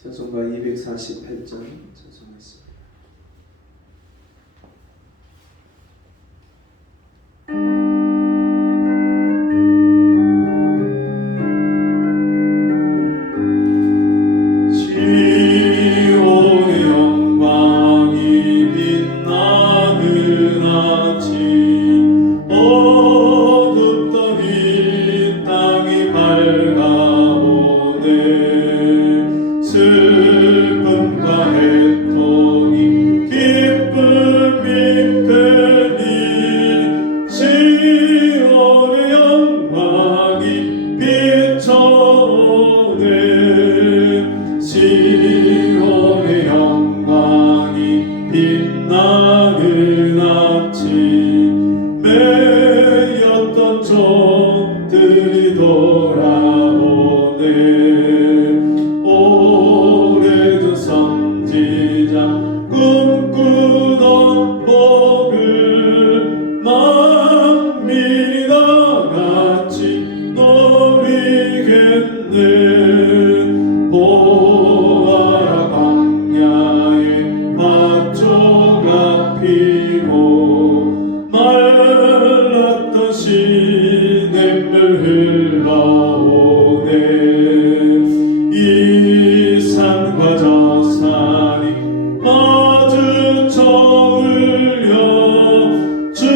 찬송가 248장 찬송했습니다. 빛나는 아침 매였던 종들이 돌아오네. 오래전 선지자 꿈꾸던 복을 만민이 다같이 누리겠네. 보아라 광야에 밭조각 피고 말랐던 시냇물 흘러오네. 이 산과 저 산이 마주쳐 울려 주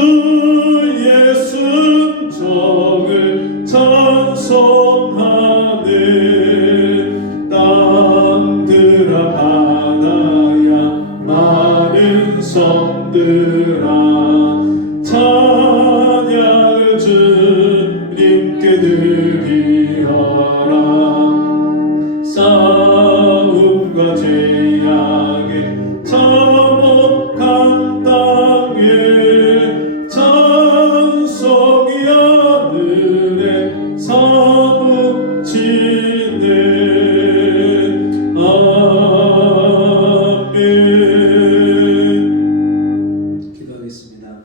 예수 은총을 찬송하네. 땅들아 바다야 마른 섬들아 찬양을 주님께 드리어라. 싸움과 죄악에 참혹한 땅에 찬송이 하늘에 사무치네. 아멘. 기도하겠습니다.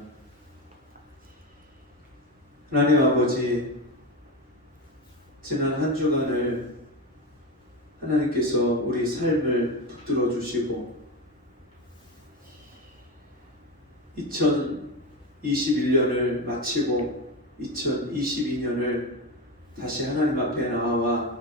하나님 아버지, 지난 한 주간을 하나님께서 우리 삶을 붙들어 주시고 2021년을 마치고 2022년을 다시 하나님 앞에 나와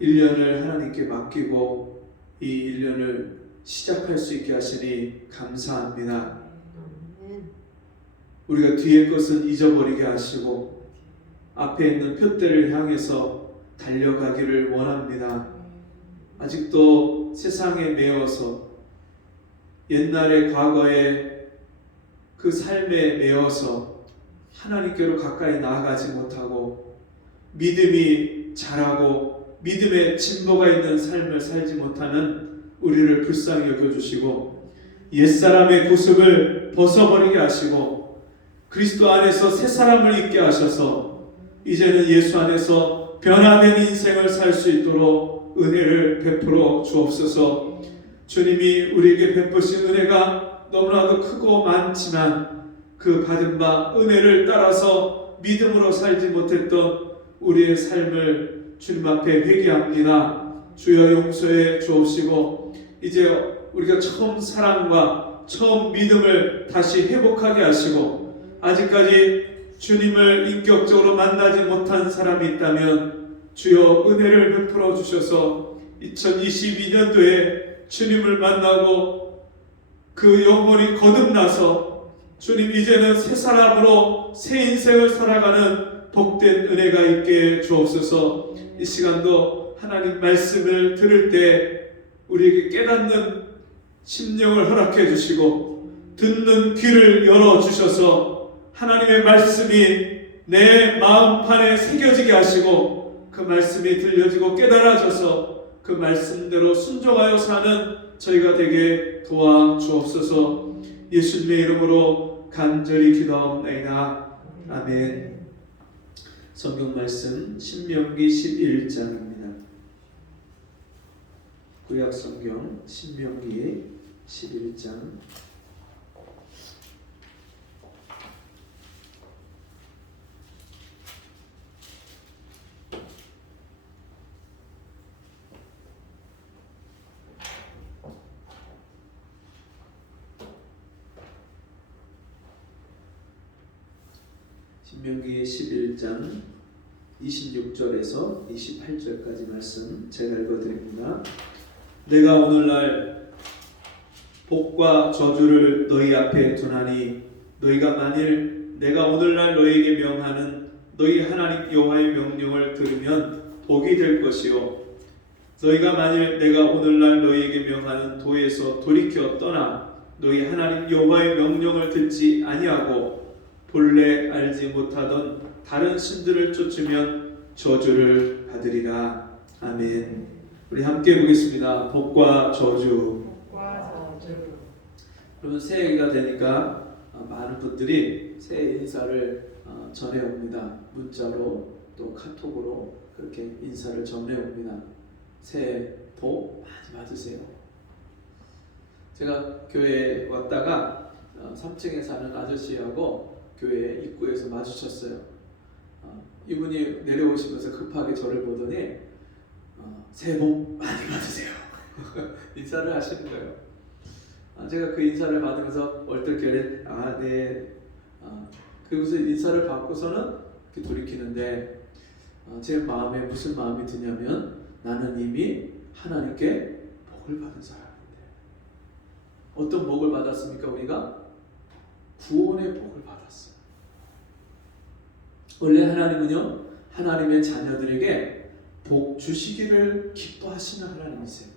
1년을 하나님께 맡기고 이 1년을 시작할 수 있게 하시니 감사합니다. 우리가 뒤의 것은 잊어버리게 하시고 앞에 있는 표대를 향해서 달려가기를 원합니다. 아직도 세상에 매여서 옛날의 과거의 그 삶에 매여서 하나님께로 가까이 나아가지 못하고 믿음이 자라고 믿음의 진보가 있는 삶을 살지 못하는 우리를 불쌍히 여겨주시고 옛사람의 구습을 벗어버리게 하시고 그리스도 안에서 새 사람을 있게 하셔서 이제는 예수 안에서 변화된 인생을 살 수 있도록 은혜를 베풀어 주옵소서. 주님이 우리에게 베푸신 은혜가 너무나도 크고 많지만 그 받은 바 은혜를 따라서 믿음으로 살지 못했던 우리의 삶을 주님 앞에 회개합니다. 주여 용서해 주옵시고 이제 우리가 처음 사랑과 처음 믿음을 다시 회복하게 하시고 아직까지 주님을 인격적으로 만나지 못한 사람이 있다면 주여 은혜를 베풀어 주셔서 2022년도에 주님을 만나고 그 영혼이 거듭나서 주님 이제는 새 사람으로 새 인생을 살아가는 복된 은혜가 있게 주옵소서. 이 시간도 하나님 말씀을 들을 때 우리에게 깨닫는 심령을 허락해 주시고 듣는 귀를 열어 주셔서 하나님의 말씀이 내 마음판에 새겨지게 하시고 그 말씀이 들려지고 깨달아져서 그 말씀대로 순종하여 사는 저희가 되게 도와주옵소서. 예수님의 이름으로 간절히 기도하옵나이다. 아멘. 성경 말씀 신명기 11장입니다. 구약 성경 신명기 11장 1 신명기 11장 26절에서 28절까지 말씀 제가 읽어드립니다. 내가 오늘날 복과 저주를 너희 앞에 두나니 너희가 만일 내가 오늘날 너희에게 명하는 너희 하나님 여호와의 명령을 들으면 복이 될 것이요 너희가 만일 내가 오늘날 너희에게 명하는 도에서 돌이켜 떠나 너희 하나님 여호와의 명령을 듣지 아니하고 본래 알지 못하던 다른 신들을 쫓으면 저주를 받으리라. 아멘. 우리 함께 보겠습니다. 복과 저주. 그러면 새해가 되니까 많은 분들이 새해 인사를 전해옵니다. 문자로 또 카톡으로 그렇게 인사를 전해옵니다. 새해 복 많이 받으세요. 제가 교회에 왔다가 3층에 사는 아저씨하고 교회 입구에서 마주쳤어요. 이분이 내려오시면서 급하게 저를 보더니 새해 복 많이 받으세요. 인사를 하시는 거예요. 제가 그 인사를 받으면서 얼떨결에 네. 그리고서 인사를 받고서는 이렇게 돌이키는데 제 마음에 무슨 마음이 드냐면 나는 이미 하나님께 복을 받은 사람인데 어떤 복을 받았습니까? 우리가 구원의 복을 받았어요. 원래 하나님은요 하나님의 자녀들에게 복 주시기를 기뻐하시는 하나님이세요.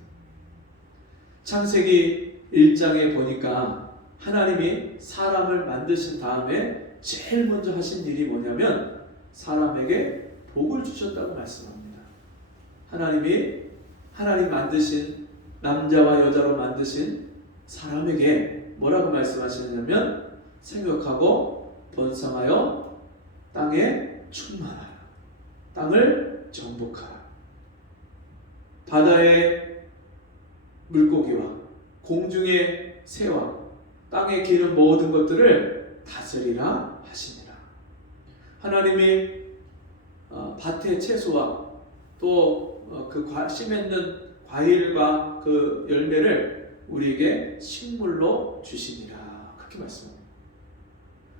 창세기 1장에 보니까 하나님이 사람을 만드신 다음에 제일 먼저 하신 일이 뭐냐면 사람에게 복을 주셨다고 말씀합니다. 하나님 만드신 남자와 여자로 만드신 사람에게 뭐라고 말씀하시냐면 생육하고 번성하여 땅에 충만하라. 땅을 정복하라. 바다의 물고기와 공중의 새와 땅에 기는 모든 것들을 다스리라 하시니라. 하나님이 밭의 채소와 또 그 씨 맺는 과일과 그 열매를 우리에게 식물로 주시니라. 그렇게 말씀합니다.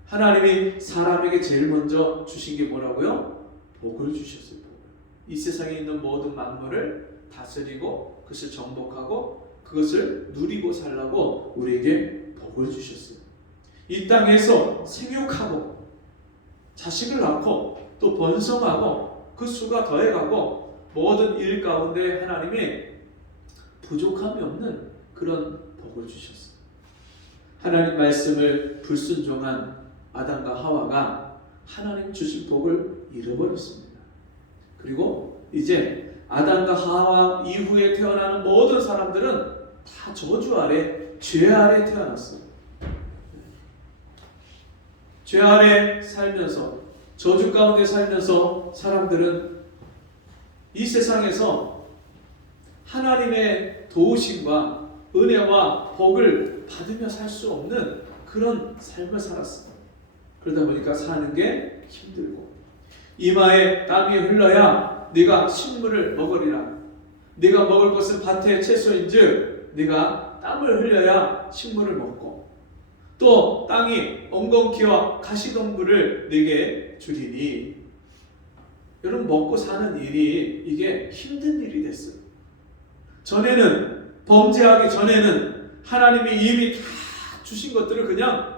하나님이 사람에게 제일 먼저 주신 게 뭐라고요? 복을 주셨어요. 복을. 이 세상에 있는 모든 만물을 다스리고 그것을 정복하고 그것을 누리고 살라고 우리에게 복을 주셨어요. 이 땅에서 생육하고 자식을 낳고 또 번성하고 그 수가 더해가고 모든 일 가운데 하나님이 부족함이 없는 그런 복을 주셨어요. 하나님 말씀을 불순종한 아담과 하와가 하나님 주신 복을 잃어버렸습니다. 그리고 이제 아담과 하와 이후에 태어나는 모든 사람들은 다 저주 아래, 죄 아래 태어났어요. 죄 아래 살면서 저주 가운데 살면서 사람들은 이 세상에서 하나님의 도우심과 은혜와 복을 받으며 살 수 없는 그런 삶을 살았어요. 그러다 보니까 사는 게 힘들고 이마에 땀이 흘러야 네가 식물을 먹으리라. 네가 먹을 것은 밭의 채소인즉 네가 땀을 흘려야 식물을 먹고 또 땅이 엉겅퀴와 가시덤불을 네게 주리니 여러분 먹고 사는 일이 이게 힘든 일이 됐어요. 전에는 범죄하기 전에는 하나님이 이미 다 주신 것들을 그냥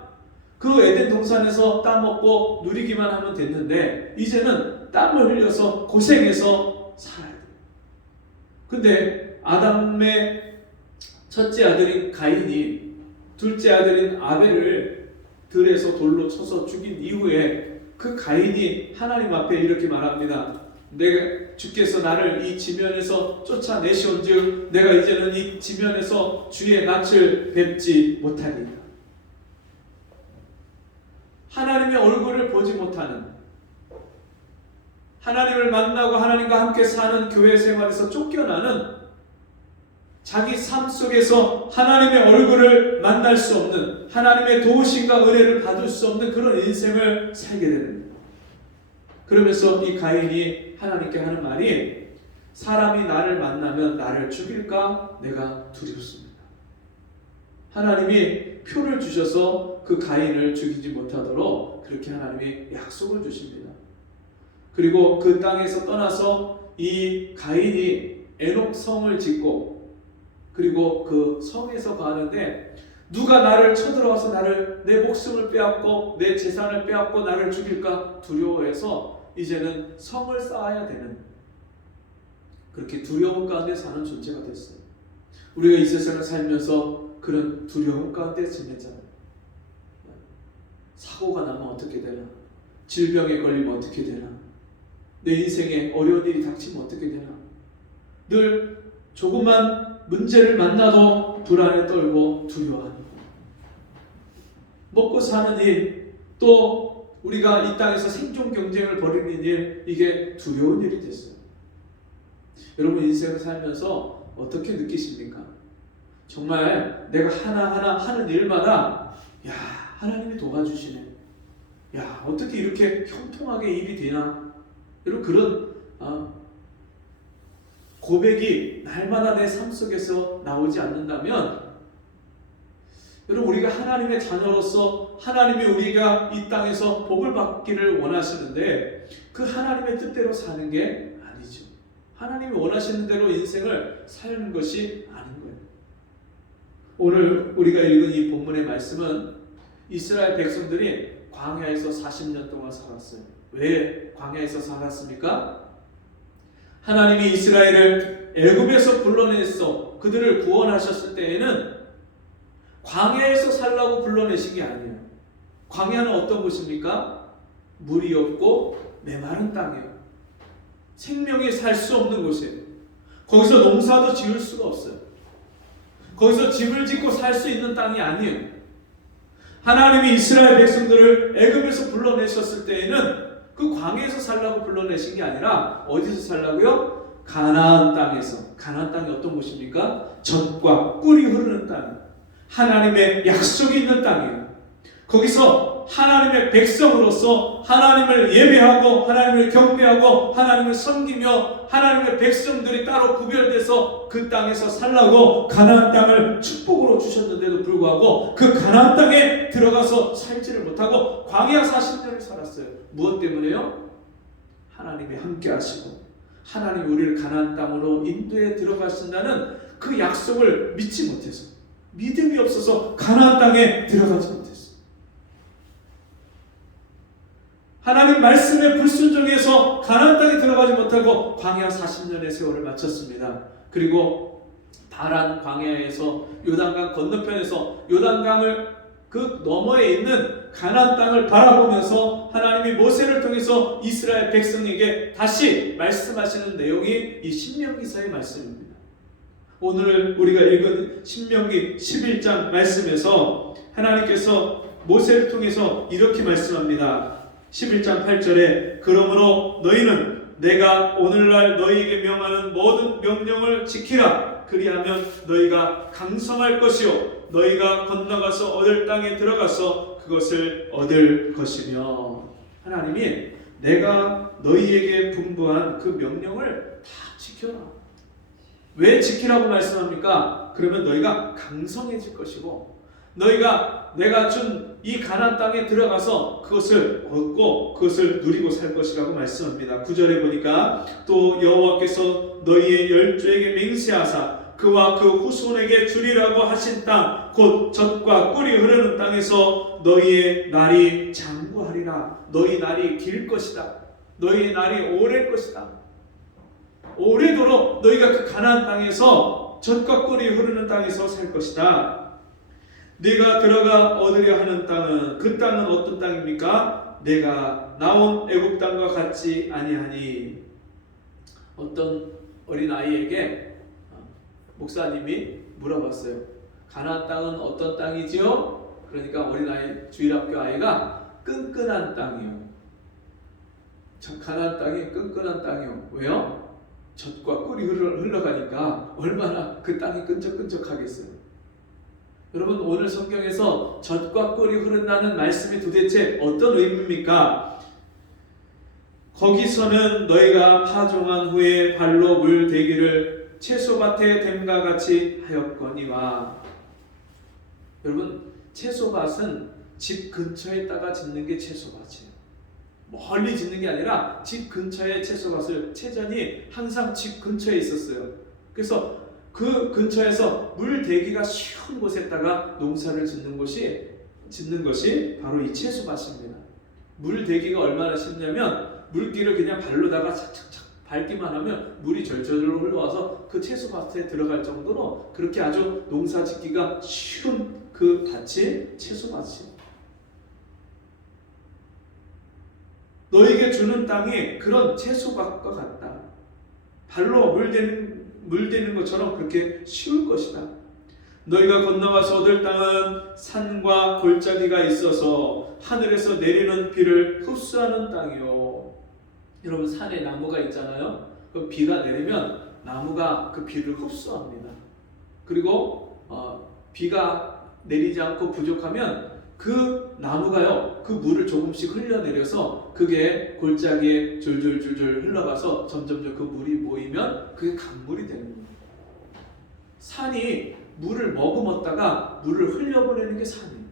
그 에덴 동산에서 따먹고 누리기만 하면 됐는데 이제는 땀을 흘려서 고생해서 살아야 돼요. 근데 아담의 첫째 아들인 가인이 둘째 아들인 아벨을 들에서 돌로 쳐서 죽인 이후에 그 가인이 하나님 앞에 이렇게 말합니다. 주께서 나를 이 지면에서 쫓아내시온즉 내가 이제는 이 지면에서 주의 낯을 뵙지 못하리이다. 하나님의 얼굴을 보지 못하는, 하나님을 만나고 하나님과 함께 사는 교회 생활에서 쫓겨나는, 자기 삶 속에서 하나님의 얼굴을 만날 수 없는, 하나님의 도우심과 은혜를 받을 수 없는 그런 인생을 살게 되는 거예요. 그러면서 이 가인이 하나님께 하는 말이 사람이 나를 만나면 나를 죽일까 내가 두렵습니다. 하나님이 표를 주셔서 그 가인을 죽이지 못하도록 그렇게 하나님이 약속을 주십니다. 그리고 그 땅에서 떠나서 이 가인이 에녹 성을 짓고 그리고 그 성에서 가는데 누가 나를 쳐들어와서 내 목숨을 빼앗고 내 재산을 빼앗고 나를 죽일까 두려워해서 이제는 성을 쌓아야 되는 그렇게 두려움 가운데 사는 존재가 됐어요. 우리가 이 세상을 살면서 그런 두려움 가운데 지내잖아요. 사고가 나면 어떻게 되나? 질병에 걸리면 어떻게 되나? 내 인생에 어려운 일이 닥치면 어떻게 되나? 늘 조그만 문제를 만나도 불안에 떨고 두려워하는 먹고 사는 일, 또 우리가 이 땅에서 생존 경쟁을 벌이는 일, 이게 두려운 일이 됐어요. 여러분 인생을 살면서 어떻게 느끼십니까? 정말 내가 하나하나 하는 일마다 야 하나님이 도와주시네. 야 어떻게 이렇게 형통하게 일이 되나? 여러분 그런 고백이 날마다 내 삶 속에서 나오지 않는다면 여러분 우리가 하나님의 자녀로서 하나님이 우리가 이 땅에서 복을 받기를 원하시는데 그 하나님의 뜻대로 사는 게 아니죠. 하나님이 원하시는 대로 인생을 사는 것이 아닌 거예요. 오늘 우리가 읽은 이 본문의 말씀은 이스라엘 백성들이 광야에서 40년 동안 살았어요. 왜 광야에서 살았습니까? 하나님이 이스라엘을 애굽에서 불러내서 그들을 구원하셨을 때에는 광야에서 살라고 불러내신 게 아니에요. 광야는 어떤 곳입니까? 물이 없고 메마른 땅이에요. 생명이 살 수 없는 곳이에요. 거기서 농사도 지을 수가 없어요. 거기서 집을 짓고 살 수 있는 땅이 아니에요. 하나님이 이스라엘 백성들을 애굽에서 불러내셨을 때에는 그 광야에서 살라고 불러내신 게 아니라 어디서 살라고요? 가나안 땅에서. 가나안 땅이 어떤 곳입니까? 젖과 꿀이 흐르는 땅이에요. 하나님의 약속이 있는 땅이에요. 거기서 하나님의 백성으로서 하나님을 예배하고 하나님을 경배하고 하나님을 섬기며 하나님의 백성들이 따로 구별돼서 그 땅에서 살라고 가나안 땅을 축복으로 주셨는데도 불구하고 그 가나안 땅에 들어가서 살지를 못하고 광야 40년을 살았어요. 무엇 때문에요? 하나님이 함께 하시고 하나님이 우리를 가나안 땅으로 인도에 들어가신다는 그 약속을 믿지 못해서 믿음이 없어서 가나안 땅에 들어가지 못했어요. 하나님 말씀에 불순종해서 가나안 땅에 들어가지 못하고 광야 40년의 세월을 마쳤습니다. 그리고 바란 광야에서 요단강 건너편에서 요단강을 그 너머에 있는 가나안 땅을 바라보면서 하나님이 모세를 통해서 이스라엘 백성에게 다시 말씀하시는 내용이 이 신명기서의 말씀입니다. 오늘 우리가 읽은 신명기 11장 말씀에서 하나님께서 모세를 통해서 이렇게 말씀합니다. 11장 8절에 그러므로 너희는 내가 오늘날 너희에게 명하는 모든 명령을 지키라. 그리하면 너희가 강성할 것이요 너희가 건너가서 얻을 땅에 들어가서 그것을 얻을 것이며 하나님이 내가 너희에게 분부한 그 명령을 다 지켜라. 왜 지키라고 말씀합니까? 그러면 너희가 강성해질 것이고 너희가 내가 준 이 가나안 땅에 들어가서 그것을 얻고 그것을 누리고 살 것이라고 말씀합니다. 9절에 보니까 또 여호와께서 너희의 열조에게 맹세하사 그와 그 후손에게 주리라고 하신 땅 곧 젖과 꿀이 흐르는 땅에서 너희의 날이 장구하리라. 너희 날이 길 것이다. 너희의 날이 오래일 것이다. 오래도록 너희가 그 가나안 땅에서 젖과 꿀이 흐르는 땅에서 살 것이다. 네가 들어가 얻으려 하는 땅은 그 땅은 어떤 땅입니까? 내가 나온 애굽 땅과 같지 아니하니. 어떤 어린 아이에게 목사님이 물어봤어요. 가나안 땅은 어떤 땅이지요? 그러니까 어린 아이 주일학교 아이가 끈끈한 땅이요. 가나안 땅이 끈끈한 땅이요. 왜요? 젖과 꿀이 흘러가니까 얼마나 그 땅이 끈적끈적하겠어요. 여러분 오늘 성경에서 젖과 꿀이 흐른다는 말씀이 도대체 어떤 의미입니까? 거기서는 너희가 파종한 후에 발로 물 대기를 채소밭에 댐과 같이 하였거니와. 여러분 채소밭은 집 근처에다가 짓는 게 채소밭이에요. 멀리 짓는 게 아니라 집 근처에 채소밭을 채전이 항상 집 근처에 있었어요. 그래서 그 근처에서 물 대기가 쉬운 곳에다가 농사를 짓는 것이 바로 이 채소밭입니다. 물 대기가 얼마나 쉽냐면 물기를 그냥 발로다가 착착착 밟기만 하면 물이 절절로 흘러와서 그 채소밭에 들어갈 정도로 그렇게 아주 농사 짓기가 쉬운 그 밭이 채소밭이에요. 너에게 주는 땅이 그런 채소밭과 같다. 발로 물대는 것처럼 그렇게 쉬울 것이다. 너희가 건너가서 얻을 땅은 산과 골짜기가 있어서 하늘에서 내리는 비를 흡수하는 땅이요. 여러분, 산에 나무가 있잖아요. 그 비가 내리면 나무가 그 비를 흡수합니다. 그리고 비가 내리지 않고 부족하면 그 나무가요, 그 물을 조금씩 흘려내려서 그게 골짜기에 줄줄줄줄 흘러가서 점점점 그 물이 모이면 그게 강물이 되는 겁니다. 산이 물을 머금었다가 물을 흘려보내는 게 산이에요.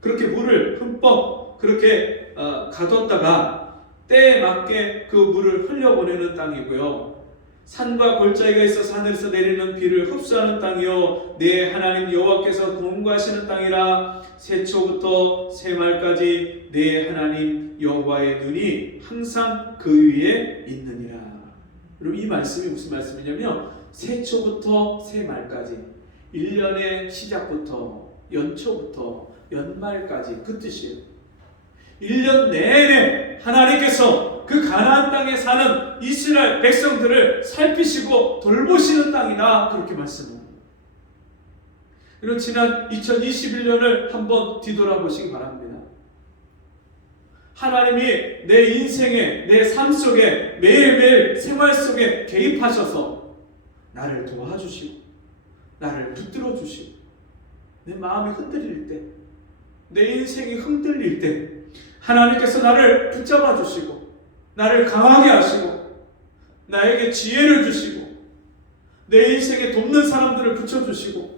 그렇게 물을 흠뻑 그렇게 가뒀다가 때에 맞게 그 물을 흘려보내는 땅이고요. 산과 골짜기가 있어서 하늘에서 내리는 비를 흡수하는 땅이요, 내 하나님 여호와께서 공부하시는 땅이라. 새초부터 새말까지 내 하나님 여호와의 눈이 항상 그 위에 있느니라. 그럼 이 말씀이 무슨 말씀이냐면, 새초부터 새말까지, 1년의 시작부터 연초부터 연말까지 그 뜻이에요. 1년 내내 하나님께서 그 가나안 땅에 사는 이스라엘 백성들을 살피시고 돌보시는 땅이다, 그렇게 말씀합니다. 그리고 지난 2021년을 한번 뒤돌아보시기 바랍니다. 하나님이 내 인생에, 내 삶 속에, 매일매일 생활 속에 개입하셔서 나를 도와주시고 나를 붙들어 주시고 내 마음이 흔들릴 때, 내 인생이 흔들릴 때 하나님께서 나를 붙잡아 주시고 나를 강하게 하시고 나에게 지혜를 주시고 내 인생에 돕는 사람들을 붙여주시고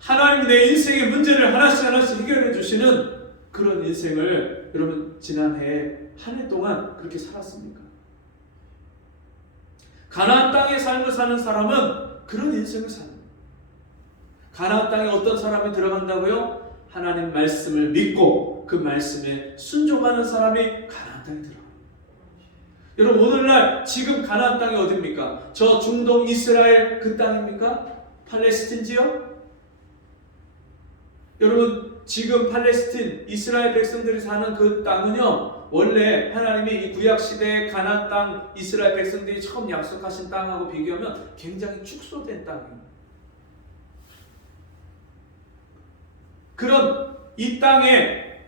하나님이 내 인생의 문제를 하나씩 하나씩 해결해 주시는 그런 인생을 여러분 지난해 한 해 동안 그렇게 살았습니까? 가나안 땅의 삶을 사는 사람은 그런 인생을 사는 거예요. 가나안 땅에 어떤 사람이 들어간다고요? 하나님 말씀을 믿고 그 말씀에 순종하는 사람이 가나안 땅에 들어가요. 여러분, 오늘날 지금 가나안 땅이 어디입니까? 저 중동 이스라엘 그 땅입니까? 팔레스틴지요? 여러분, 지금 팔레스틴 이스라엘 백성들이 사는 그 땅은요, 원래 하나님이 이 구약시대의 가나안 땅 이스라엘 백성들이 처음 약속하신 땅하고 비교하면 굉장히 축소된 땅입니다. 그런 이 땅에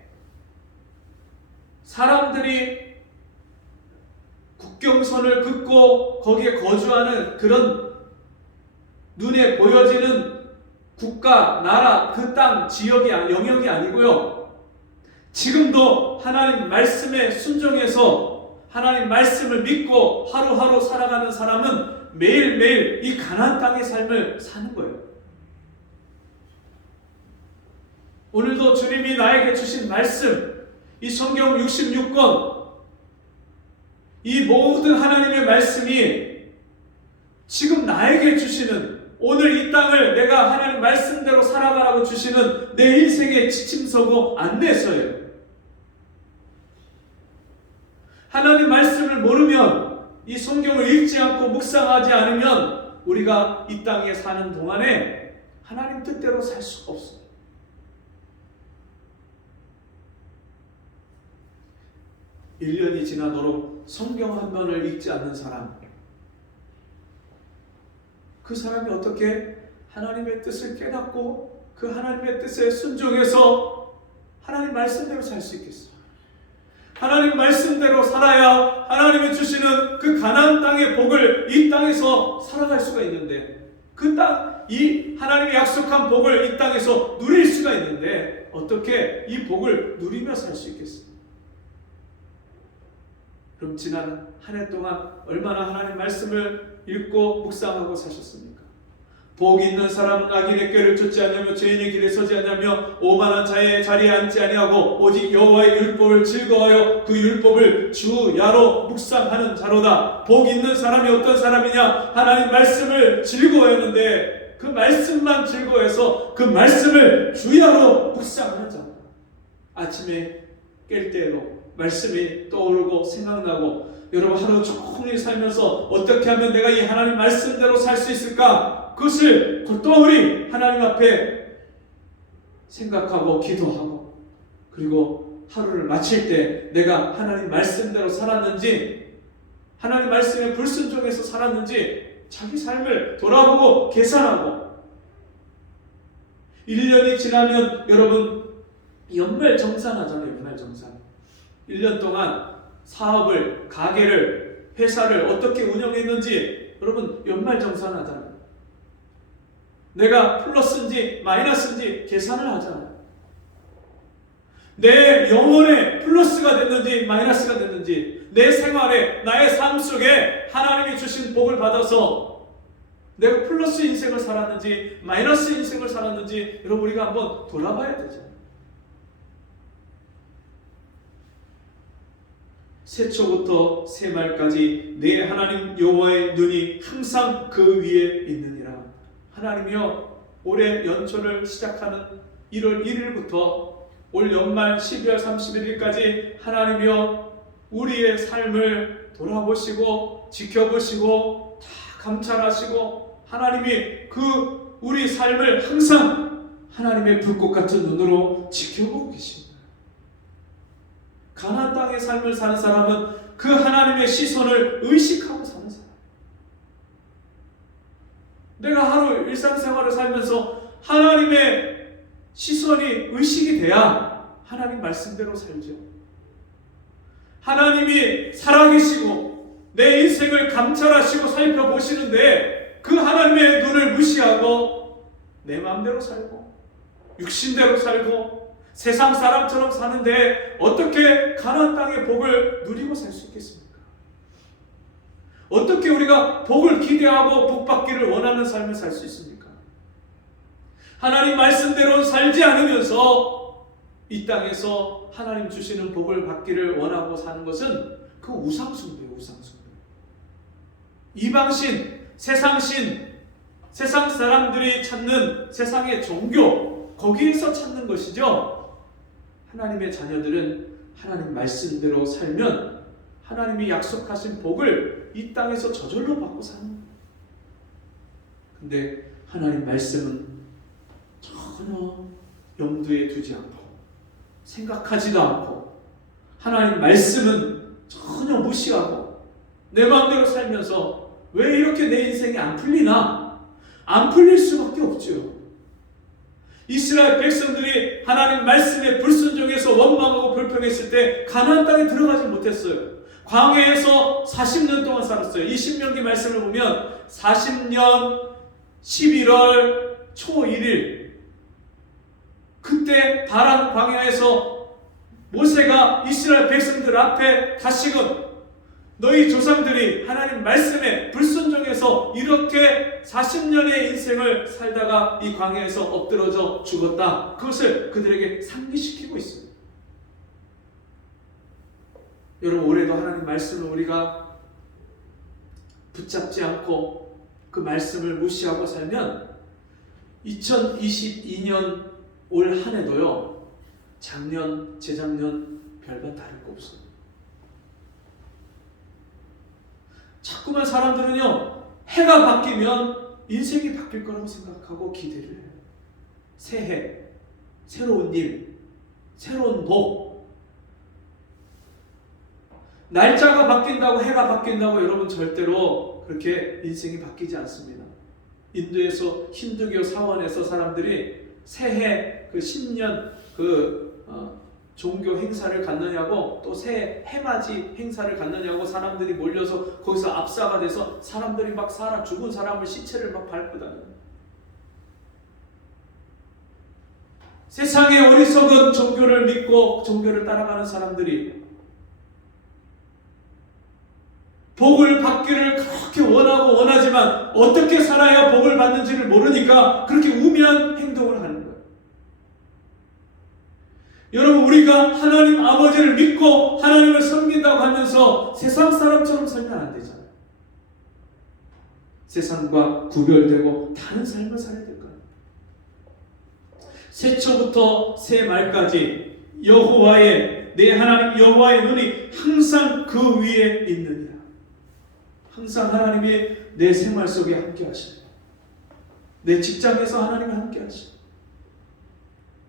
사람들이 국경선을 긋고 거기에 거주하는 그런 눈에 보여지는 국가, 나라, 그 땅, 지역이, 영역이 아니고요. 지금도 하나님 말씀에 순종해서 하나님 말씀을 믿고 하루하루 살아가는 사람은 매일매일 이 가나안 땅의 삶을 사는 거예요. 오늘도 주님이 나에게 주신 말씀, 이 성경 66권, 이 모든 하나님의 말씀이 지금 나에게 주시는, 오늘 이 땅을 내가 하나님 말씀대로 살아가라고 주시는 내 인생의 지침서고 안내서예요. 하나님 말씀을 모르면, 이 성경을 읽지 않고 묵상하지 않으면 우리가 이 땅에 사는 동안에 하나님 뜻대로 살 수가 없어요. 1년이 지나도록 성경 한 권을 읽지 않는 사람, 그 사람이 어떻게 하나님의 뜻을 깨닫고 그 하나님의 뜻에 순종해서 하나님 말씀대로 살 수 있겠어요? 하나님 말씀대로 살아야 하나님이 주시는 그 가나안 땅의 복을 이 땅에서 살아갈 수가 있는데, 그 땅, 이 하나님이 약속한 복을 이 땅에서 누릴 수가 있는데 어떻게 이 복을 누리며 살 수 있겠어요? 그럼 지난 한 해 동안 얼마나 하나님 말씀을 읽고 묵상하고 사셨습니까? 복 있는 사람은 악인의 꾀를 쫓지 아니하며 죄인의 길에 서지 아니하며 오만한 자의 자리에 앉지 아니하고 오직 여호와의 율법을 즐거워하여 그 율법을 주야로 묵상하는 자로다. 복 있는 사람이 어떤 사람이냐? 하나님 말씀을 즐거워했는데 그 말씀만 즐거워해서 그 말씀을 주야로 묵상하는 자. 아침에 깰 때에도 말씀이 떠오르고 생각나고, 여러분 하루 종일 살면서 어떻게 하면 내가 이 하나님 말씀대로 살 수 있을까? 그것을 떠올리 하나님 앞에 생각하고 기도하고, 그리고 하루를 마칠 때 내가 하나님 말씀대로 살았는지, 하나님 말씀에 불순종해서 살았는지 자기 삶을 돌아보고 계산하고, 1년이 지나면 여러분 연말정산하잖아요. 연말정산. 1년 동안 사업을, 가게를, 회사를 어떻게 운영했는지 여러분 연말정산하잖아요. 내가 플러스인지 마이너스인지 계산을 하잖아요. 내 영혼에 플러스가 됐는지 마이너스가 됐는지, 내 생활에, 나의 삶 속에 하나님이 주신 복을 받아서 내가 플러스 인생을 살았는지 마이너스 인생을 살았는지 여러분 우리가 한번 돌아봐야 되죠. 새초부터 새말까지 내 하나님 여호와의 눈이 항상 그 위에 있느니라. 하나님이여, 올해 연초를 시작하는 1월 1일부터 올 연말 12월 31일까지 하나님이여 우리의 삶을 돌아보시고 지켜보시고 다 감찰하시고, 하나님이 그 우리 삶을 항상 하나님의 불꽃 같은 눈으로 지켜보고 계십니다. 가나안 땅의 삶을 사는 사람은 그 하나님의 시선을 의식하고 사는 사람. 내가 하루 일상생활을 살면서 하나님의 시선이 의식이 돼야 하나님 말씀대로 살죠. 하나님이 살아계시고 내 인생을 감찰하시고 살펴보시는데 그 하나님의 눈을 무시하고 내 마음대로 살고 육신대로 살고 세상 사람처럼 사는데 어떻게 가나안 땅의 복을 누리고 살 수 있겠습니까? 어떻게 우리가 복을 기대하고 복 받기를 원하는 삶을 살 수 있습니까? 하나님 말씀대로 살지 않으면서 이 땅에서 하나님 주시는 복을 받기를 원하고 사는 것은 그 우상숭배예요. 우상숭배. 이방신, 세상신, 세상 사람들이 찾는 세상의 종교, 거기에서 찾는 것이죠. 하나님의 자녀들은 하나님 말씀대로 살면 하나님이 약속하신 복을 이 땅에서 저절로 받고 사는 거예요. 근데 하나님 말씀은 전혀 염두에 두지 않고 생각하지도 않고, 하나님 말씀은 전혀 무시하고 내 마음대로 살면서 왜 이렇게 내 인생이 안 풀리나? 안 풀릴 수밖에 없죠. 이스라엘 백성들이 하나님 말씀에 불순종해서 원망하고 불평했을 때 가나안 땅에 들어가지 못했어요. 광야에서 40년 동안 살았어요. 이 신명기 말씀을 보면 40년 11월 초 1일, 그때 바란 광야에서 모세가 이스라엘 백성들 앞에 다시금 너희 조상들이 하나님 말씀에 불순종해서 이렇게 40년의 인생을 살다가 이 광야에서 엎드러져 죽었다, 그것을 그들에게 상기시키고 있어요. 여러분, 올해도 하나님 말씀을 우리가 붙잡지 않고 그 말씀을 무시하고 살면 2022년 올 한 해도요, 작년, 재작년 별반 다를 거 없어요. 자꾸만 사람들은요, 해가 바뀌면 인생이 바뀔 거라고 생각하고 기대를 해요. 새해, 새로운 일, 새로운 복. 날짜가 바뀐다고 해가 바뀐다고 여러분 절대로 그렇게 인생이 바뀌지 않습니다. 인도에서 힌두교 사원에서 사람들이 새해 그 신년 종교 행사를 갖느냐고, 또 새해 해맞이 행사를 갖느냐고 사람들이 몰려서 거기서 압사가 돼서 사람들이 막 죽은 사람을 시체를 막 밟고 다녀요. 세상의 어리석은 종교를 믿고 종교를 따라가는 사람들이 복을 받기를 그렇게 원하고 원하지 하지만 어떻게 살아야 복을 받는지를 모르니까 그렇게 우매한 행동을 하는 거예요. 여러분, 우리가 하나님 아버지를 믿고 하나님을 섬긴다고 하면서 세상 사람처럼 살면 안 되잖아요. 세상과 구별되고 다른 삶을 살아야 될 거예요. 새초부터 새말까지 여호와의, 내 하나님 여호와의 눈이 항상 그 위에 있느니라. 항상 하나님이 내 생활 속에 함께 하시고, 내 직장에서 하나님이 함께 하시고,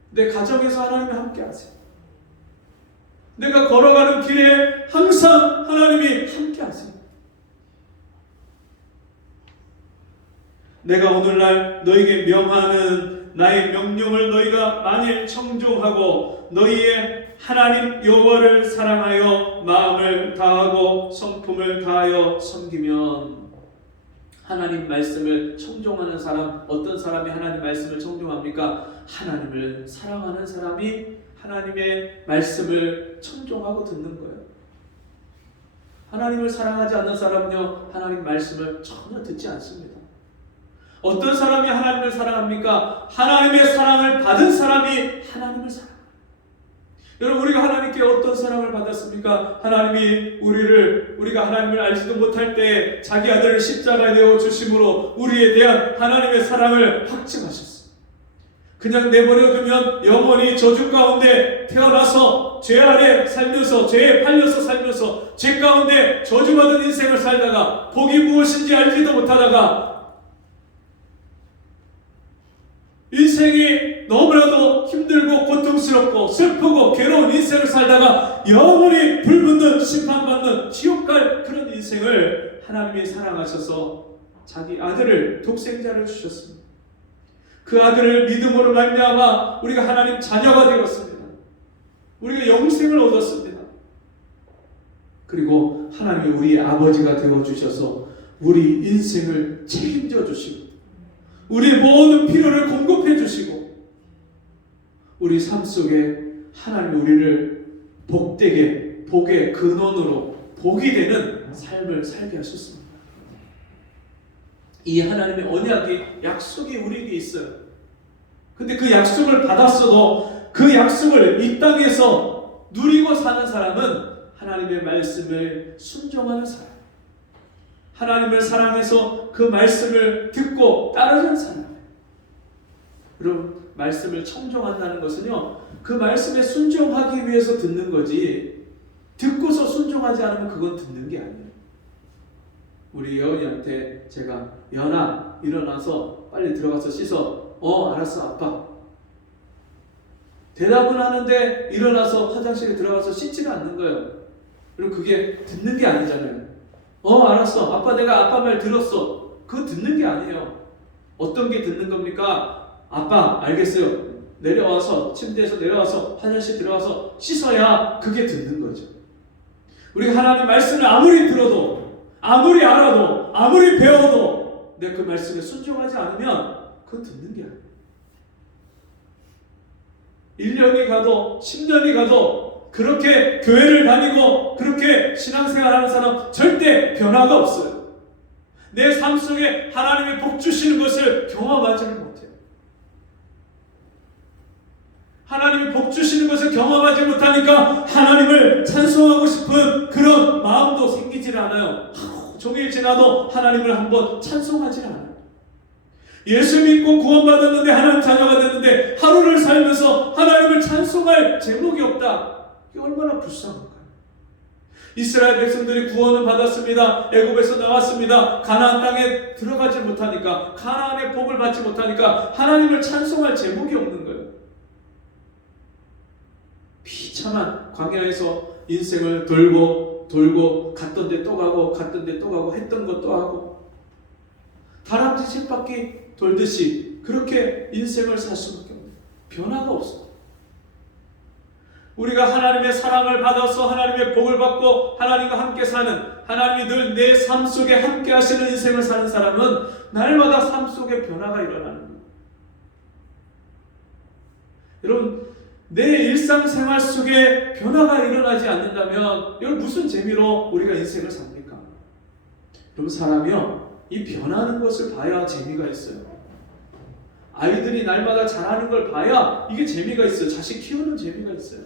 내 가정에서 하나님이 함께 하세요. 내가 걸어가는 길에 항상 하나님이 함께 하세요. 내가 오늘날 너에게 명하는 나의 명령을 너희가 만일 청종하고 너희의 하나님 여호와를 사랑하여 마음을 다하고 성품을 다하여 섬기면, 하나님 말씀을 청종하는 사람, 어떤 사람이 하나님 말씀을 청종합니까? 하나님을 사랑하는 사람이 하나님의 말씀을 청종하고 듣는 거예요. 하나님을 사랑하지 않는 사람은요, 하나님 말씀을 전혀 듣지 않습니다. 어떤 사람이 하나님을 사랑합니까? 하나님의 사랑을 받은 사람이 하나님을 사랑합니다. 여러분, 우리가 하나님께 어떤 사랑을 받았습니까? 하나님이 우리가 하나님을 알지도 못할 때 자기 아들을 십자가에 내어 주심으로 우리에 대한 하나님의 사랑을 확증하셨어요. 그냥 내버려두면 영원히 저주 가운데 태어나서 죄 아래 살면서, 죄에 팔려서 살면서 죄 가운데 저주받은 인생을 살다가 복이 무엇인지 알지도 못하다가 인생이 너무나도 힘들고 고통스럽고 슬프고 괴로운 인생을 살다가 영원히 불붙는 심판받는 지옥 갈 그런 인생을 하나님이 사랑하셔서 자기 아들을, 독생자를 주셨습니다. 그 아들을 믿음으로 말미암아 우리가 하나님 자녀가 되었습니다. 우리가 영생을 얻었습니다. 그리고 하나님이 우리의 아버지가 되어주셔서 우리 인생을 책임져 주시고 우리의 모든 필요를 공급해 주시고 우리 삶 속에 하나님이 우리를 복되게, 복의 근원으로 복이 되는 삶을 살게 하셨습니다. 이 하나님의 언약이, 약속이 우리에게 있어요. 근데 그 약속을 받았어도 그 약속을 이 땅에서 누리고 사는 사람은 하나님의 말씀을 순종하는 사람, 하나님을 사랑해서 그 말씀을 듣고 따르는 사람. 여러분, 말씀을 청종한다는 것은요, 그 말씀에 순종하기 위해서 듣는 거지, 듣고서 순종하지 않으면 그건 듣는 게 아니에요. 우리 여은이한테 제가, 연아 일어나서 빨리 들어가서 씻어. 알았어 아빠. 대답은 하는데 일어나서 화장실에 들어가서 씻지는 않는 거예요. 그럼 그게 듣는 게 아니잖아요. 알았어 아빠, 내가 아빠 말 들었어. 그거 듣는 게 아니에요. 어떤 게 듣는 겁니까? 아빠 알겠어요. 내려와서, 침대에서 내려와서 화장실 들어가서 씻어야 그게 듣는 거죠. 우리가 하나님 말씀을 아무리 들어도, 아무리 알아도, 아무리 배워도 내 그 말씀에 순종하지 않으면 그건 듣는 게 아니에요. 1년이 가도 10년이 가도 그렇게 교회를 다니고 그렇게 신앙생활하는 사람 절대 변화가 없어요. 내 삶 속에 하나님의 복 주시는 것을 경험하지를 못해요. 하나님이 복 주시는 것을 경험하지 못하니까 하나님을 찬송하고 싶은 그런 마음도 생기질 않아요. 종일 지나도 하나님을 한번 찬송하지 않아요. 예수 믿고 구원받았는데, 하나님 자녀가 됐는데 하루를 살면서 하나님을 찬송할 제목이 없다. 이게 얼마나 불쌍한가요? 이스라엘 백성들이 구원을 받았습니다. 애굽에서 나왔습니다. 가나안 땅에 들어가지 못하니까, 가나안의 복을 받지 못하니까 하나님을 찬송할 제목이 없는 거예요. 비참한 광야에서 인생을 돌고 갔던 데 또 가고 갔던 데 또 가고 했던 것도 하고 다람쥐 쳇바퀴 돌듯이 그렇게 인생을 살 수밖에 없는, 변화가 없어. 우리가 하나님의 사랑을 받아서 하나님의 복을 받고 하나님과 함께 사는, 하나님이 늘 내 삶 속에 함께 하시는 인생을 사는 사람은 날마다 삶 속에 변화가 일어나는 거예요. 여러분, 내 일상생활 속에 변화가 일어나지 않는다면 여러분 무슨 재미로 우리가 인생을 삽니까? 여러분, 사람이요 이 변하는 것을 봐야 재미가 있어요. 아이들이 날마다 자라는 걸 봐야 이게 재미가 있어요. 자식 키우는 재미가 있어요.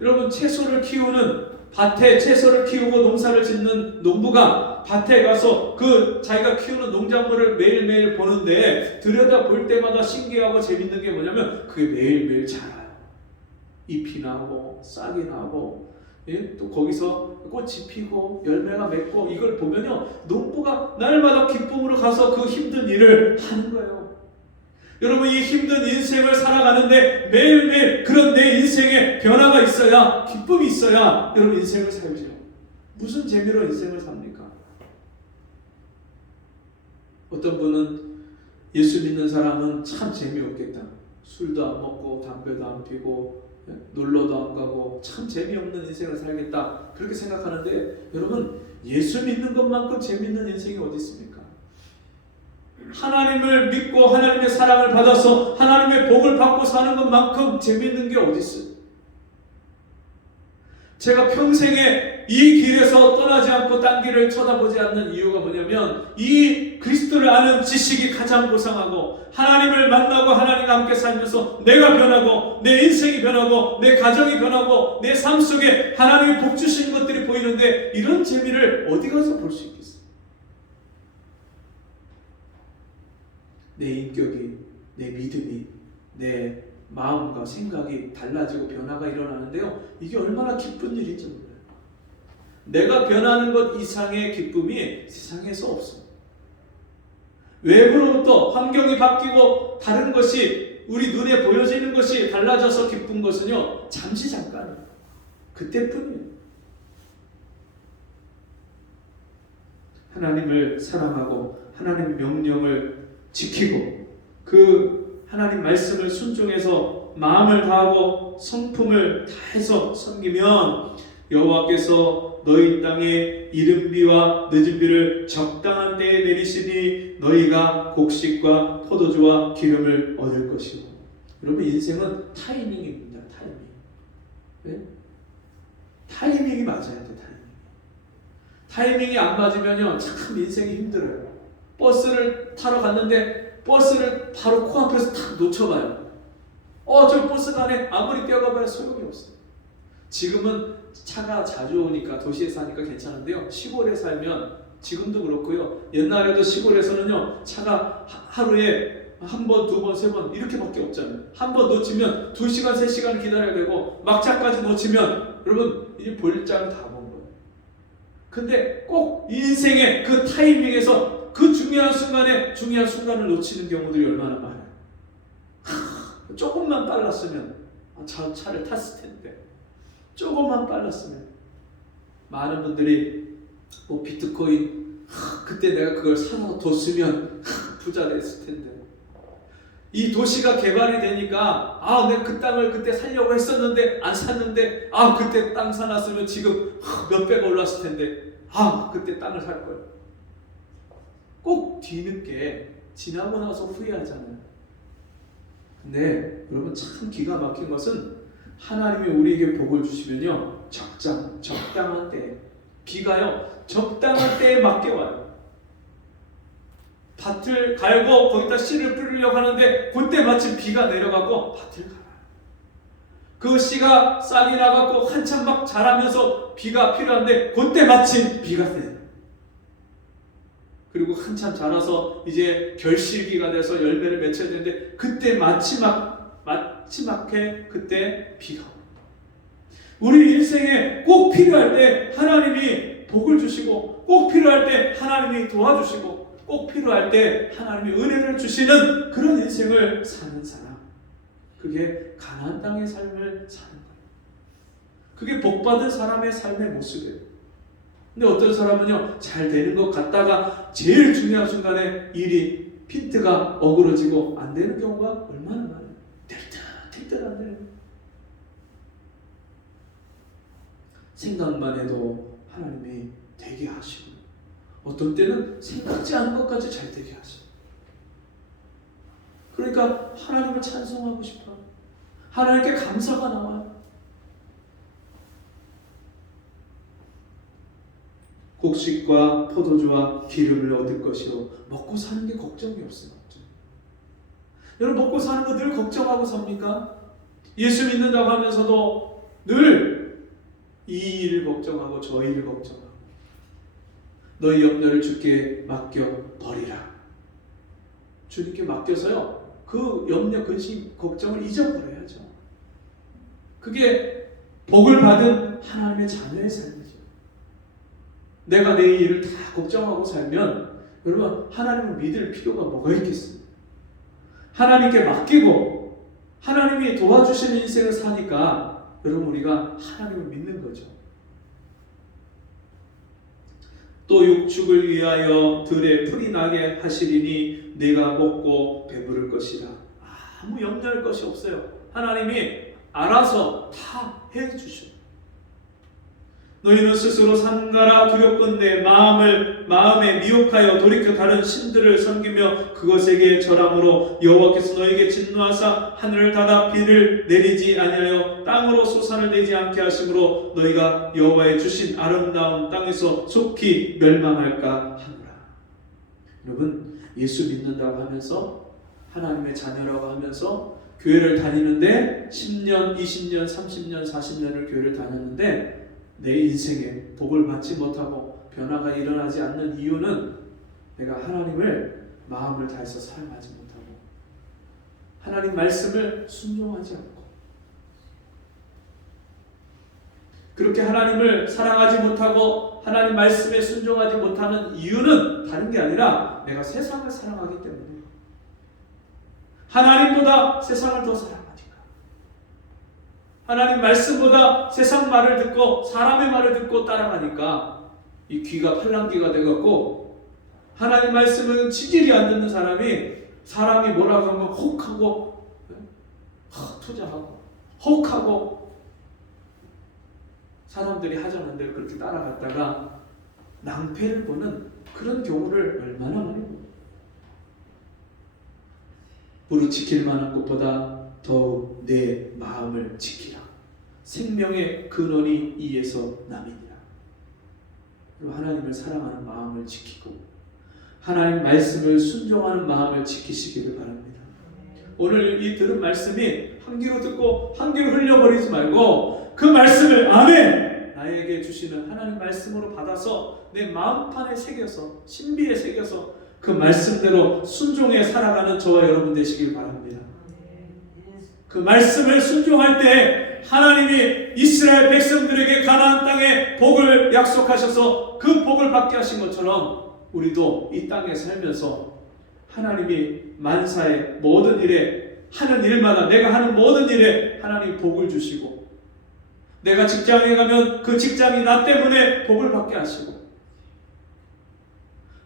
여러분, 채소를 키우는 밭에 채소를 키우고 농사를 짓는 농부가 밭에 가서 그 자기가 키우는 농작물을 매일매일 보는데 들여다 볼 때마다 신기하고 재밌는 게 뭐냐면 그게 매일매일 자라요. 잎이 나고 싹이 나고, 예? 또 거기서 꽃이 피고 열매가 맺고, 이걸 보면요, 농부가 날마다 기쁨으로 가서 그 힘든 일을 하는 거예요. 여러분, 이 힘든 인생을 살아가는데 매일매일 그런 내 인생에 변화가 있어야, 기쁨이 있어야 여러분 인생을 살죠. 무슨 재미로 인생을 삽니까? 어떤 분은 예수 믿는 사람은 참 재미없겠다. 술도 안 먹고 담배도 안 피고 놀러도 안 가고 참 재미없는 인생을 살겠다, 그렇게 생각하는데, 여러분, 예수 믿는 것만큼 재미있는 인생이 어디 있습니까? 하나님을 믿고 하나님의 사랑을 받아서 하나님의 복을 받고 사는 것만큼 재미있는 게 어디 있어요? 제가 평생에 이 길에서 떠나지 않고 딴 길을 쳐다보지 않는 이유가 뭐냐면, 이 그리스도를 아는 지식이 가장 고상하고, 하나님을 만나고 하나님과 함께 살면서 내가 변하고 내 인생이 변하고 내 가정이 변하고 내 삶 속에 하나님이 복 주시는 것들이 보이는데, 이런 재미를 어디 가서 볼 수 있겠어요? 내 인격이, 내 믿음이, 내 마음과 생각이 달라지고 변화가 일어나는데요, 이게 얼마나 기쁜 일인지 몰라요. 내가 변하는 것 이상의 기쁨이 세상에서 없어요. 외부로부터 환경이 바뀌고 다른 것이 우리 눈에 보여지는 것이 달라져서 기쁜 것은요, 잠시 잠깐이에요. 그때뿐이에요. 하나님을 사랑하고 하나님의 명령을 지키고 그 하나님 말씀을 순종해서 마음을 다하고 성품을 다해서 섬기면 여호와께서 너희 땅에 이른 비와 늦은 비를 적당한 때에 내리시니 너희가 곡식과 포도주와 기름을 얻을 것이고. 여러분, 인생은 타이밍입니다. 타이밍. 네? 타이밍이 맞아야 돼. 타이밍이 안 맞으면요, 참 인생이 힘들어요. 버스를 타러 갔는데 버스를 바로 코앞에서 탁 놓쳐봐요. 저 버스 가네. 아무리 뛰어가봐야 소용이 없어요. 지금은 차가 자주 오니까, 도시에 사니까 괜찮은데요, 시골에 살면, 지금도 그렇고요, 옛날에도 시골에서는요, 차가 하루에 한 번, 두 번, 세 번 이렇게밖에 없잖아요. 한 번 놓치면 2시간, 3시간 기다려야 되고, 막차까지 놓치면 여러분 이제 볼장 다 본 거예요. 근데 꼭 인생의 그 타이밍에서 그 중요한 순간을 놓치는 경우들이 얼마나 많아요. 조금만 빨랐으면 차를 탔을 텐데, 조금만 빨랐으면. 많은 분들이 비트코인, 그때 내가 그걸 사서 뒀으면 부자 됐을 텐데. 이 도시가 개발이 되니까 내가 그 땅을 그때 살려고 했었는데 안 샀는데, 그때 땅 사놨으면 지금 몇백 올랐을 텐데, 그때 땅을 살 걸. 꼭 뒤늦게, 지나고 나서 후회하잖아요. 근데 여러분, 참 기가 막힌 것은, 하나님이 우리에게 복을 주시면요, 적당한 때에, 비가요 적당한 때에 맞게 와요. 밭을 갈고 거기다 씨를 뿌리려고 하는데 그때 마침 비가 내려가고 밭을 갈아요. 그 씨가 싹이 나갖고 한참 막 자라면서 비가 필요한데 그때 마침 비가 내려요. 그리고 한참 자라서 이제 결실기가 돼서 열매를 맺혀야 되는데 그때 마지막에 그때 비가 옵니다. 우리 인생에 꼭 필요할 때 하나님이 복을 주시고, 꼭 필요할 때 하나님이 도와주시고, 꼭 필요할 때 하나님이 은혜를 주시는 그런 인생을 사는 사람, 그게 가나안 땅의 삶을 사는 거예요. 그게 복받은 사람의 삶의 모습이에요. 근데 어떤 사람은요, 잘 되는 것 같다가 제일 중요한 순간에 일이 핀트가 어그러지고 안 되는 경우가 얼마나 많아요. 될 듯 안 되는. 생각만 해도 하나님이 되게 하시고, 어떤 때는 생각지 않은 것까지 잘 되게 하시고. 그러니까 하나님을 찬송하고 싶어요. 하나님께 감사가 나와요. 곡식과 포도주와 기름을 얻을 것이요 먹고 사는 게 걱정이 없어요. 여러분 먹고 사는 거 늘 걱정하고 삽니까? 예수 믿는다고 하면서도 늘 이 일을 걱정하고 저 일을 걱정하고 너희 염려를 주께 맡겨 버리라. 주님께 맡겨서요 그 염려, 근심, 걱정을 잊어버려야죠. 그게 복을 받은 하나님의 자녀의 삶이죠. 내가 내 일을 다 걱정하고 살면 여러분 하나님을 믿을 필요가 뭐가 있겠습니까? 하나님께 맡기고 하나님이 도와주시는 인생을 사니까 여러분 우리가 하나님을 믿는 거죠. 또 육축을 위하여 들에 풀이 나게 하시리니 내가 먹고 배부를 것이라. 아무 염려할 것이 없어요. 하나님이 알아서 다 해주셔. 너희는 스스로 삼가라 두렵건대 마음에 미혹하여 돌이켜 다른 신들을 섬기며 그것에게 절함으로 여호와께서 너희에게 진노하사 하늘을 닫아 비를 내리지 아니하여 땅으로 소산을 내지 않게 하심으로 너희가 여호와의 주신 아름다운 땅에서 속히 멸망할까 하노라. 여러분 예수 믿는다고 하면서 하나님의 자녀라고 하면서 교회를 다니는데 10년, 20년, 30년, 40년을 교회를 다녔는데 내 인생에 복을 받지 못하고 변화가 일어나지 않는 이유는 내가 하나님을 마음을 다해서 사랑하지 못하고 하나님 말씀을 순종하지 않고 그렇게 하나님을 사랑하지 못하고 하나님 말씀에 순종하지 못하는 이유는 다른 게 아니라 내가 세상을 사랑하기 때문에 하나님보다 세상을 더 사랑하니까 하나님 말씀보다 세상 말을 듣고 사람의 말을 듣고 따라가니까 이 귀가 팔랑귀가 돼갖고 하나님 말씀은 치질이 안 듣는 사람이 뭐라고 하면 혹하고 투자하고 혹하고 사람들이 하자는 대로 그렇게 따라갔다가 낭패를 보는 그런 경우를 얼마나 많이 봅니다. 부르지킬 만한 것보다 더욱 내 마음을 지키라. 생명의 근원이 이에서 남이니라. 하나님을 사랑하는 마음을 지키고 하나님 말씀을 순종하는 마음을 지키시기를 바랍니다. 오늘 이 들은 말씀이 한 귀로 듣고 한 귀로 흘려버리지 말고 그 말씀을 아멘! 나에게 주시는 하나님 말씀으로 받아서 내 마음판에 새겨서 신비에 새겨서 그 말씀대로 순종해 살아가는 저와 여러분 되시길 바랍니다. 그 말씀을 순종할 때 하나님이 이스라엘 백성들에게 가나안 땅에 복을 약속하셔서 그 복을 받게 하신 것처럼 우리도 이 땅에 살면서 하나님이 만사의 모든 일에 하는 일마다 내가 하는 모든 일에 하나님이 복을 주시고 내가 직장에 가면 그 직장이 나 때문에 복을 받게 하시고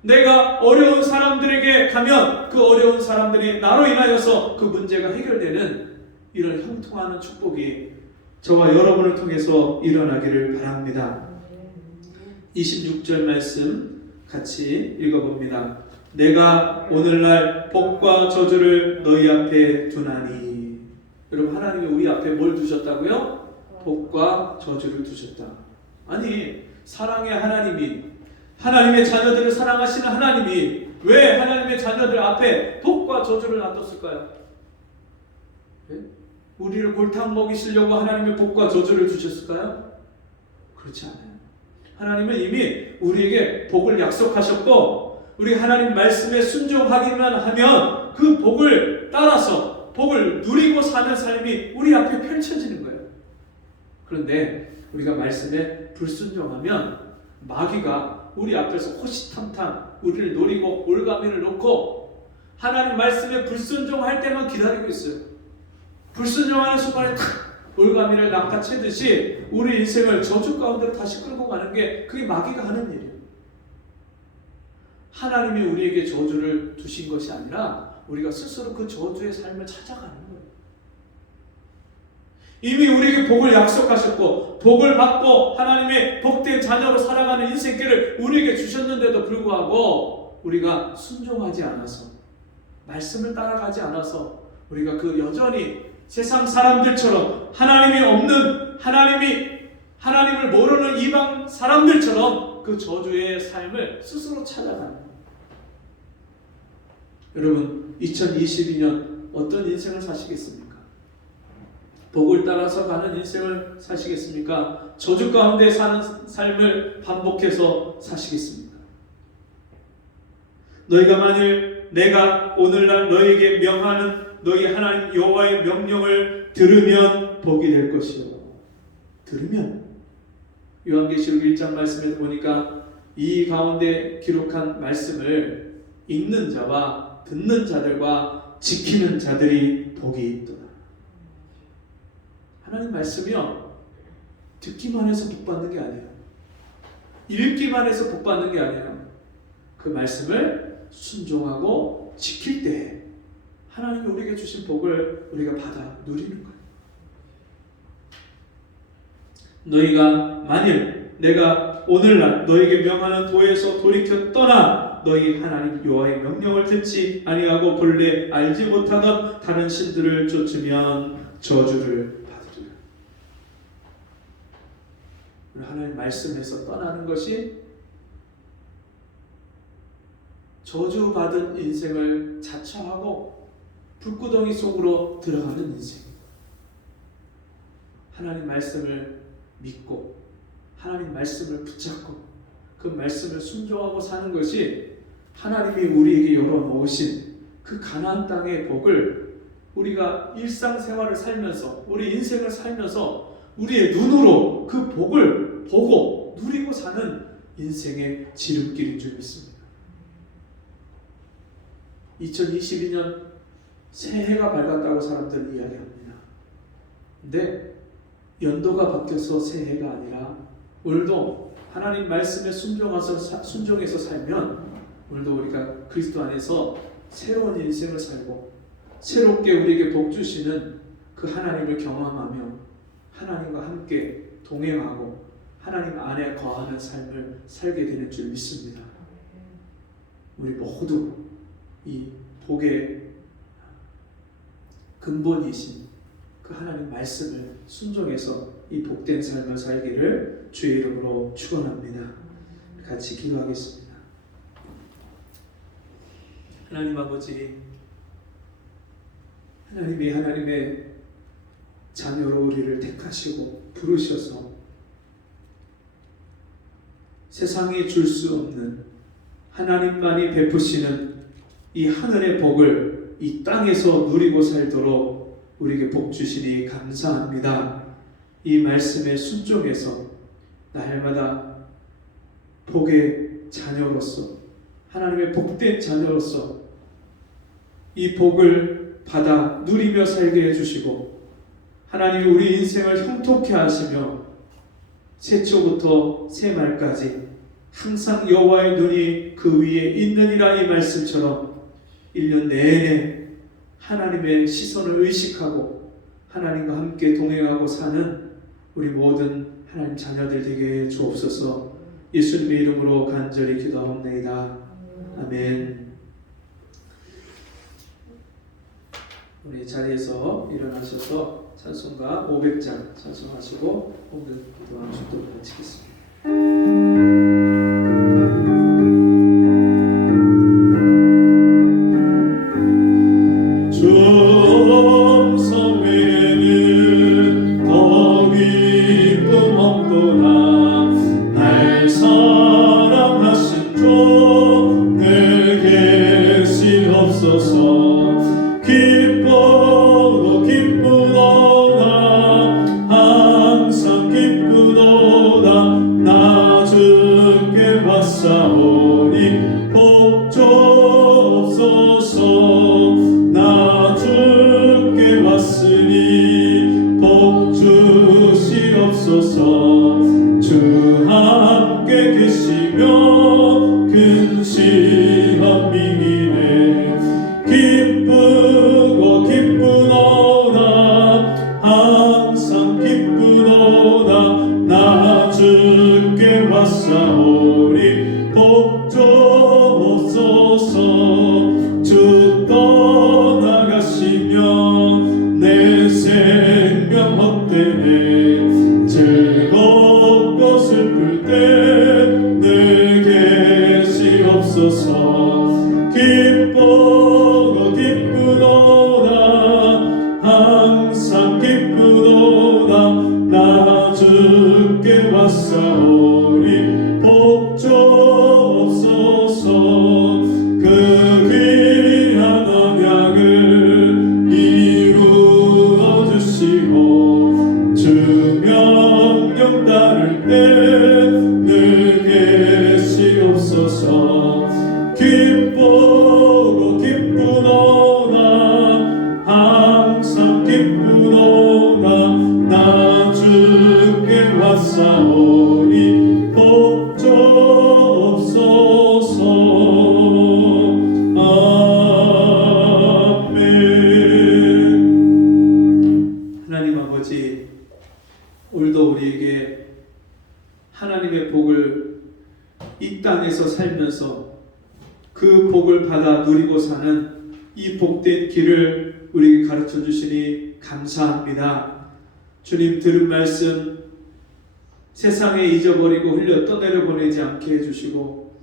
내가 어려운 사람들에게 가면 그 어려운 사람들이 나로 인하여서 그 문제가 해결되는 이런 형통하는 축복이 저와 여러분을 통해서 일어나기를 바랍니다. 26절 말씀 같이 읽어봅니다. 내가 오늘날 복과 저주를 너희 앞에 두나니. 여러분 하나님이 우리 앞에 뭘 두셨다고요? 복과 저주를 두셨다. 아니 사랑의 하나님이 하나님의 자녀들을 사랑하시는 하나님이 왜 하나님의 자녀들 앞에 복과 저주를 놔뒀을까요? 네? 우리를 골탕 먹이시려고 하나님의 복과 저주를 주셨을까요? 그렇지 않아요. 하나님은 이미 우리에게 복을 약속하셨고 우리 하나님 말씀에 순종하기만 하면 그 복을 따라서 복을 누리고 사는 삶이 우리 앞에 펼쳐지는 거예요. 그런데 우리가 말씀에 불순종하면 마귀가 우리 앞에서 호시탐탐 우리를 노리고 올가미를 놓고 하나님 말씀에 불순종할 때만 기다리고 있어요. 불순종하는 순간에 올가미를 낚아채듯이 우리 인생을 저주 가운데로 다시 끌고 가는 게 그게 마귀가 하는 일이에요. 하나님이 우리에게 저주를 두신 것이 아니라 우리가 스스로 그 저주의 삶을 찾아가는 거예요. 이미 우리에게 복을 약속하셨고 복을 받고 하나님의 복된 자녀로 살아가는 인생길을 우리에게 주셨는데도 불구하고 우리가 순종하지 않아서 말씀을 따라가지 않아서 우리가 그 여전히 세상 사람들처럼 하나님이 없는 하나님을 모르는 이방 사람들처럼 그 저주의 삶을 스스로 찾아가는 거예요. 여러분 2022년 어떤 인생을 사시겠습니까? 복을 따라서 가는 인생을 사시겠습니까? 저주 가운데 사는 삶을 반복해서 사시겠습니까? 너희가 만일 내가 오늘날 너희에게 명하는 너희 하나님 여호와의 명령을 들으면 복이 될 것이요. 들으면 요한계시록 1장 말씀에 보니까 이 가운데 기록한 말씀을 읽는 자와 듣는 자들과 지키는 자들이 복이 있도다. 하나님 말씀이요, 듣기만 해서 복 받는 게 아니에요. 읽기만 해서 복 받는 게 아니에요. 그 말씀을 순종하고 지킬 때 하나님이 우리에게 주신 복을 우리가 받아 누리는 거예요. 너희가 만일 내가 오늘날 너희에게 명하는 도에서 돌이켜 떠나 너희 하나님 여호와의 명령을 듣지 아니하고 본래 알지 못하던 다른 신들을 쫓으면 저주를 받으리라. 하나님 말씀에서 떠나는 것이 저주받은 인생을 자처하고 불구덩이 속으로 들어가는 인생. 하나님 말씀을 믿고 하나님 말씀을 붙잡고 그 말씀을 순종하고 사는 것이 하나님이 우리에게 열어놓으신 그 가나안 땅의 복을 우리가 일상생활을 살면서 우리 인생을 살면서 우리의 눈으로 그 복을 보고 누리고 사는 인생의 지름길인 줄 믿습니다. 2022년 새해가 밝았다고 사람들은 이야기합니다. 근데 연도가 바뀌어서 새해가 아니라 오늘도 하나님 말씀에 순종해서 살면 오늘도 우리가 그리스도 안에서 새로운 인생을 살고 새롭게 우리에게 복 주시는 그 하나님을 경험하며 하나님과 함께 동행하고 하나님 안에 거하는 삶을 살게 되는 줄 믿습니다. 우리 모두 이 복의 근본이신 그 하나님 말씀을 순종해서 이 복된 삶을 살기를 주의 이름으로 축원합니다. 같이 기도하겠습니다. 하나님 아버지, 하나님이 하나님의 자녀로 우리를 택하시고 부르셔서 세상이 줄 수 없는 하나님만이 베푸시는 이 하늘의 복을 이 땅에서 누리고 살도록 우리에게 복 주시니 감사합니다. 이 말씀에 순종해서 날마다 복의 자녀로서 하나님의 복된 자녀로서 이 복을 받아 누리며 살게 해주시고 하나님이 우리 인생을 형통케 하시며 새초부터 새말까지 항상 여호와의 눈이 그 위에 있느니라 이 말씀처럼 1년 내내 하나님의 시선을 의식하고 하나님과 함께 동행하고 사는 우리 모든 하나님 자녀들 되게 주옵소서. 예수님의 이름으로 간절히 기도하옵나이다. 아멘. 우리 자리에서 일어나셔서 찬송가 500장 찬송하시고 오늘 기도하는 축도를 마치겠습니다. 주 함께 계시며 근시한 미기네 기쁘고 기쁘도다 항상 기쁘도다 나 주께 왔사오니 복 주옵소서. 주 떠나가시면 내 생명 헛되네 즐겁고 슬플 때 늘 땅에서 살면서 그 복을 받아 누리고 사는 이 복된 길을 우리에게 가르쳐 주시니 감사합니다. 주님 들은 말씀 세상에 잊어버리고 흘려 떠내려 보내지 않게 해주시고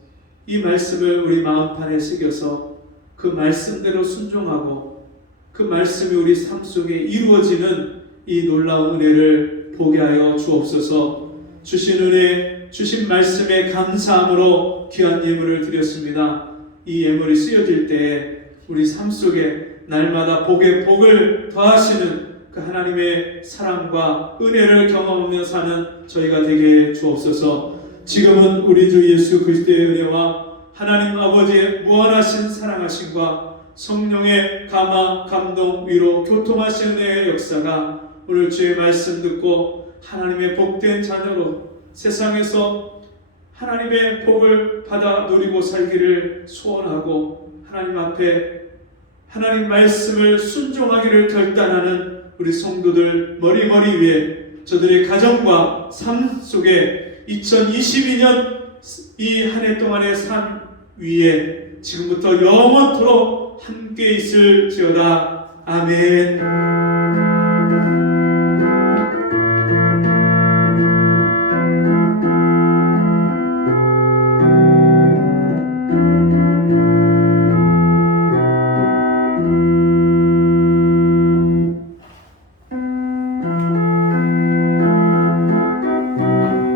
이 말씀을 우리 마음판에 새겨서 그 말씀대로 순종하고 그 말씀이 우리 삶 속에 이루어지는 이 놀라운 은혜를 보게 하여 주옵소서. 주신 은혜, 주신 말씀에 감사함으로 귀한 예물을 드렸습니다. 이 예물이 쓰여질 때에 우리 삶 속에 날마다 복에 복을 더하시는 그 하나님의 사랑과 은혜를 경험하며 사는 저희가 되게 주옵소서. 지금은 우리 주 예수 그리스도의 은혜와 하나님 아버지의 무한하신 사랑하심과 성령의 감화, 감동, 위로, 교통하신 은혜의 역사가 오늘 주의 말씀 듣고 하나님의 복된 자녀로 세상에서 하나님의 복을 받아 누리고 살기를 소원하고 하나님 앞에 하나님 말씀을 순종하기를 결단하는 우리 성도들 머리머리 위에 저들의 가정과 삶 속에 2022년 이 한 해 동안의 삶 위에 지금부터 영원토록 함께 있을지어다. 아멘.